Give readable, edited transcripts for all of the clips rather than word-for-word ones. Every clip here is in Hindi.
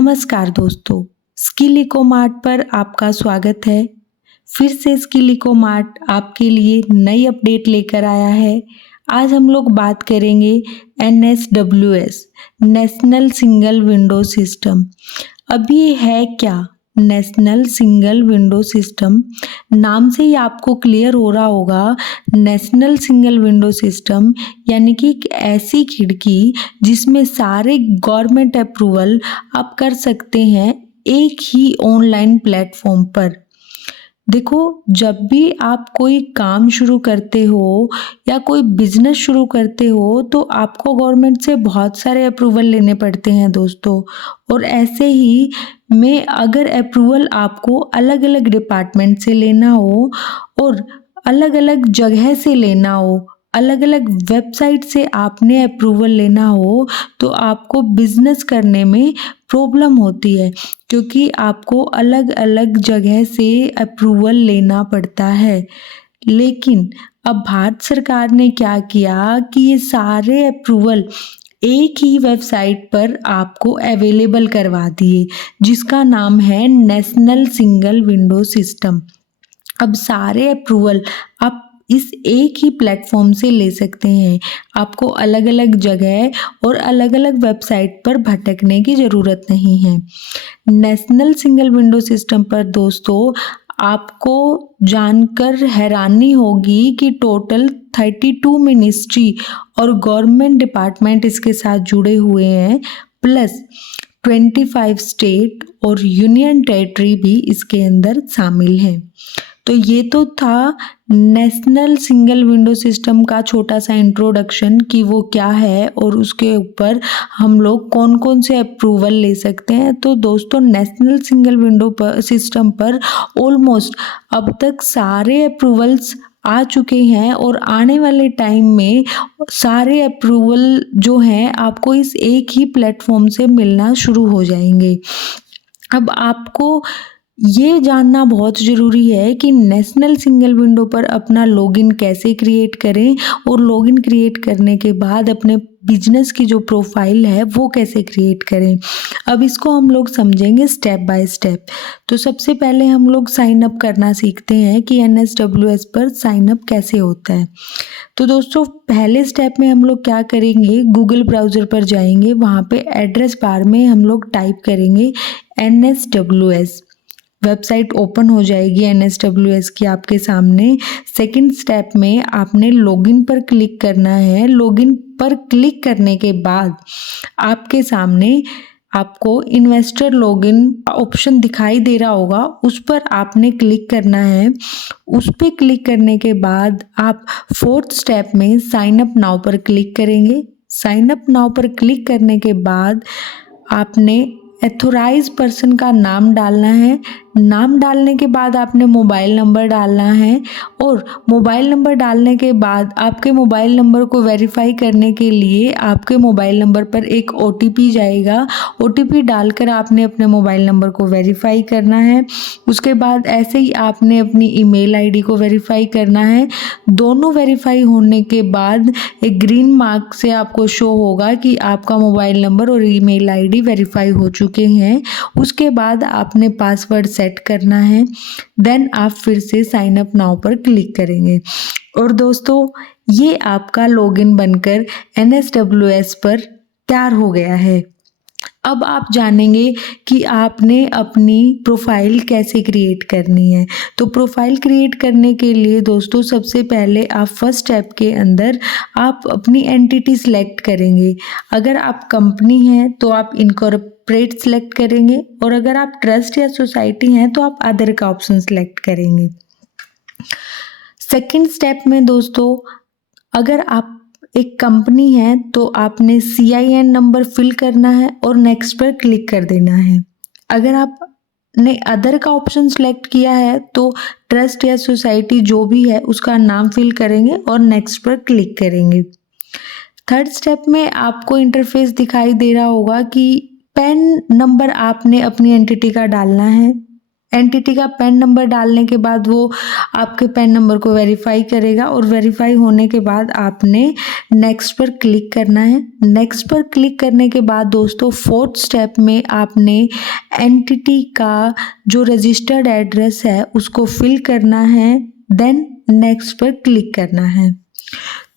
नमस्कार दोस्तों, स्किल इको मार्ट पर आपका स्वागत है। फिर से स्किल इको मार्ट आपके लिए नई अपडेट लेकर आया है। आज हम लोग बात करेंगे NSWS national single window system. अब ये है क्या नेशनल सिंगल विंडो सिस्टम? नाम से ही आपको क्लियर हो रहा होगा। नेशनल सिंगल विंडो सिस्टम यानी कि एक ऐसी खिड़की जिसमें सारे गवर्नमेंट अप्रूवल आप कर सकते हैं एक ही ऑनलाइन प्लेटफॉर्म पर। देखो, जब भी आप कोई काम शुरू करते हो या कोई बिजनेस शुरू करते हो तो आपको गवर्नमेंट से बहुत सारे अप्रूवल लेने पड़ते हैं दोस्तों। और ऐसे ही में अगर अप्रूवल आपको अलग अलग डिपार्टमेंट से लेना हो और अलग अलग जगह से लेना हो, अलग अलग वेबसाइट से आपने अप्रूवल लेना हो तो आपको बिजनेस करने में प्रॉब्लम होती है, क्योंकि आपको अलग अलग जगह से अप्रूवल लेना पड़ता है। लेकिन अब भारत सरकार ने क्या किया कि ये सारे अप्रूवल एक ही वेबसाइट पर आपको अवेलेबल करवा दिए, जिसका नाम है नेशनल सिंगल विंडो सिस्टम। अब सारे अप्रूवल आप इस एक ही प्लेटफॉर्म से ले सकते हैं। आपको अलग अलग जगह और अलग अलग वेबसाइट पर भटकने की ज़रूरत नहीं है। नेशनल सिंगल विंडो सिस्टम पर दोस्तों आपको जानकर हैरानी होगी कि टोटल 32 मिनिस्ट्री और गवर्नमेंट डिपार्टमेंट इसके साथ जुड़े हुए हैं, प्लस 25 स्टेट और यूनियन टेरिटरी भी इसके अंदर शामिल हैं। तो ये तो था नेशनल सिंगल विंडो सिस्टम का छोटा सा इंट्रोडक्शन कि वो क्या है और उसके ऊपर हम लोग कौन कौन से अप्रूवल ले सकते हैं। तो दोस्तों, नेशनल सिंगल विंडो सिस्टम पर ऑलमोस्ट अब तक सारे अप्रूवल्स आ चुके हैं और आने वाले टाइम में सारे अप्रूवल जो हैं आपको इस एक ही प्लेटफॉर्म से मिलना शुरू हो जाएंगे। अब आपको ये जानना बहुत ज़रूरी है कि नेशनल सिंगल विंडो पर अपना लॉगिन कैसे क्रिएट करें और लॉगिन क्रिएट करने के बाद अपने बिजनेस की जो प्रोफाइल है वो कैसे क्रिएट करें। अब इसको हम लोग समझेंगे स्टेप बाय स्टेप। तो सबसे पहले हम लोग साइन अप करना सीखते हैं कि NSWS पर साइन अप कैसे होता है। तो दोस्तों, पहले स्टेप में हम लोग क्या करेंगे, गूगल ब्राउज़र पर जाएंगे, वहाँ पे एड्रेस बार में हम लोग टाइप करेंगे NSWS। वेबसाइट ओपन हो जाएगी NSWS की आपके सामने। सेकंड स्टेप में आपने लॉगिन पर क्लिक करना है। लॉगिन पर क्लिक करने के बाद आपके सामने आपको इन्वेस्टर लॉगिन ऑप्शन दिखाई दे रहा होगा, उस पर आपने क्लिक करना है। उस पर क्लिक करने के बाद आप फोर्थ स्टेप में साइन अप नाउ पर क्लिक करेंगे। साइन अप नाउ पर क्लिक करने के बाद आपने एथोराइज पर्सन का नाम डालना है। नाम डालने के बाद आपने मोबाइल नंबर डालना है और मोबाइल नंबर डालने के बाद आपके मोबाइल नंबर को वेरीफाई करने के लिए आपके मोबाइल नंबर पर एक OTP जाएगा। OTP डालकर आपने अपने मोबाइल नंबर को वेरीफाई करना है। उसके बाद ऐसे ही आपने अपनी ईमेल ID को वेरीफाई करना है। दोनों वेरीफाई होने के बाद एक ग्रीन मार्क से आपको शो होगा कि आपका मोबाइल नंबर और ईमेल ID वेरीफाई हो चुके हैं। उसके बाद आपने पासवर्ड सेट करना है। देन आप फिर से साइन अप नाउ पर क्लिक करेंगे और दोस्तों, ये आपका लॉगिन बनकर NSWS पर तैयार हो गया है। अब आप जानेंगे कि आपने अपनी प्रोफाइल कैसे क्रिएट करनी है। तो प्रोफाइल क्रिएट करने के लिए दोस्तों सबसे पहले आप फर्स्ट स्टेप के अंदर आप अपनी एंटिटी सिलेक्ट करेंगे। अगर आप कंपनी हैं तो आप इनकॉर्पोरेट सिलेक्ट करेंगे और अगर आप ट्रस्ट या सोसाइटी हैं तो आप अदर का ऑप्शन सिलेक्ट करेंगे। सेकेंड स्टेप में दोस्तों, अगर आप एक कंपनी है तो आपने CIN नंबर फिल करना है और नेक्स्ट पर क्लिक कर देना है। अगर आपने अदर का ऑप्शन सेलेक्ट किया है तो ट्रस्ट या सोसाइटी जो भी है उसका नाम फिल करेंगे और नेक्स्ट पर क्लिक करेंगे। थर्ड स्टेप में आपको इंटरफेस दिखाई दे रहा होगा कि पैन नंबर आपने अपनी एंटिटी का डालना है। एंटिटी का पैन नंबर डालने के बाद वो आपके पैन नंबर को वेरीफाई करेगा और वेरीफाई होने के बाद आपने नेक्स्ट पर क्लिक करना है। नेक्स्ट पर क्लिक करने के बाद दोस्तों फोर्थ स्टेप में आपने एंटिटी का जो रजिस्टर्ड एड्रेस है उसको फिल करना है, देन नेक्स्ट पर क्लिक करना है।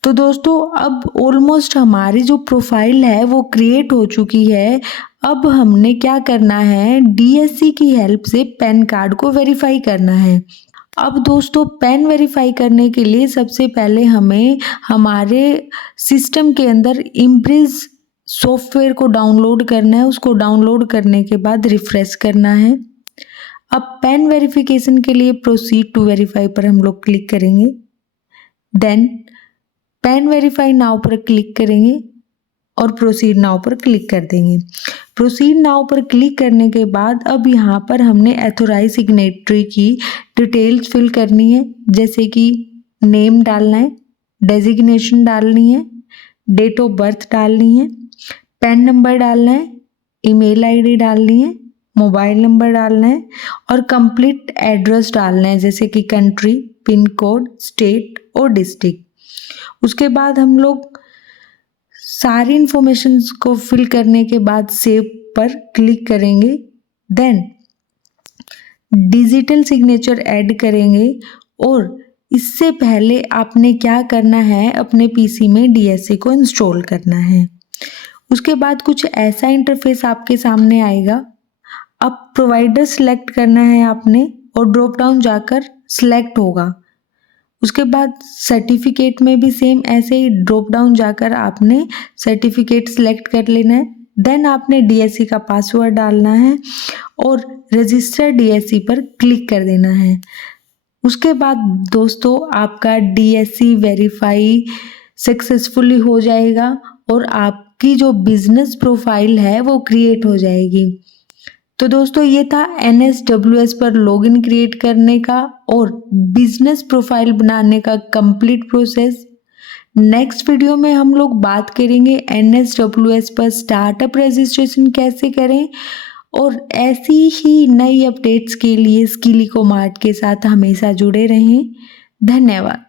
तो दोस्तों अब ऑलमोस्ट हमारी जो प्रोफाइल है वो क्रिएट हो चुकी है। अब हमने क्या करना है, डीएससी की हेल्प से पैन कार्ड को वेरीफाई करना है। अब दोस्तों पैन वेरीफाई करने के लिए सबसे पहले हमें हमारे सिस्टम के अंदर इम्प्रेस सॉफ्टवेयर को डाउनलोड करना है। उसको डाउनलोड करने के बाद रिफ्रेश करना है। अब पैन वेरिफिकेशन के लिए प्रोसीड टू वेरीफाई पर हम लोग क्लिक करेंगे, देन पैन वेरीफाई नाउ पर क्लिक करेंगे और प्रोसीड नाउ पर क्लिक कर देंगे। प्रोसीड नाउ पर क्लिक करने के बाद अब यहाँ पर हमने एथोराइज सिग्नेटरी की डिटेल्स फिल करनी है, जैसे कि नेम डालना है, डेजिग्नेशन डालनी है, डेट ऑफ बर्थ डालनी है, पैन नंबर डालना है, ईमेल आईडी डालनी है, मोबाइल नंबर डालना है और कंप्लीट एड्रेस डालना है, जैसे कि कंट्री, पिन कोड, स्टेट और डिस्ट्रिक्ट। उसके बाद हम लोग सारी इंफॉर्मेशन को फिल करने के बाद सेव पर क्लिक करेंगे, देन डिजिटल सिग्नेचर ऐड करेंगे और इससे पहले आपने क्या करना है, अपने पीसी में डीएससी को इंस्टॉल करना है। उसके बाद कुछ ऐसा इंटरफेस आपके सामने आएगा। अब प्रोवाइडर सिलेक्ट करना है आपने और ड्रॉप डाउन जाकर सिलेक्ट होगा। उसके बाद सर्टिफिकेट में भी सेम ऐसे ही ड्रॉप डाउन जाकर आपने सर्टिफिकेट सिलेक्ट कर लेना है, देन आपने डीएससी का पासवर्ड डालना है और रजिस्टर डीएससी पर क्लिक कर देना है। उसके बाद दोस्तों आपका डीएससी वेरीफाई सक्सेसफुली हो जाएगा और आपकी जो बिजनेस प्रोफाइल है वो क्रिएट हो जाएगी। तो दोस्तों ये था NSWS पर लॉगिन क्रिएट करने का और बिजनेस प्रोफाइल बनाने का कंप्लीट प्रोसेस। नेक्स्ट वीडियो में हम लोग बात करेंगे NSWS पर स्टार्टअप रजिस्ट्रेशन कैसे करें और ऐसी ही नई अपडेट्स के लिए स्किलिको मार्ट के साथ हमेशा जुड़े रहें। धन्यवाद।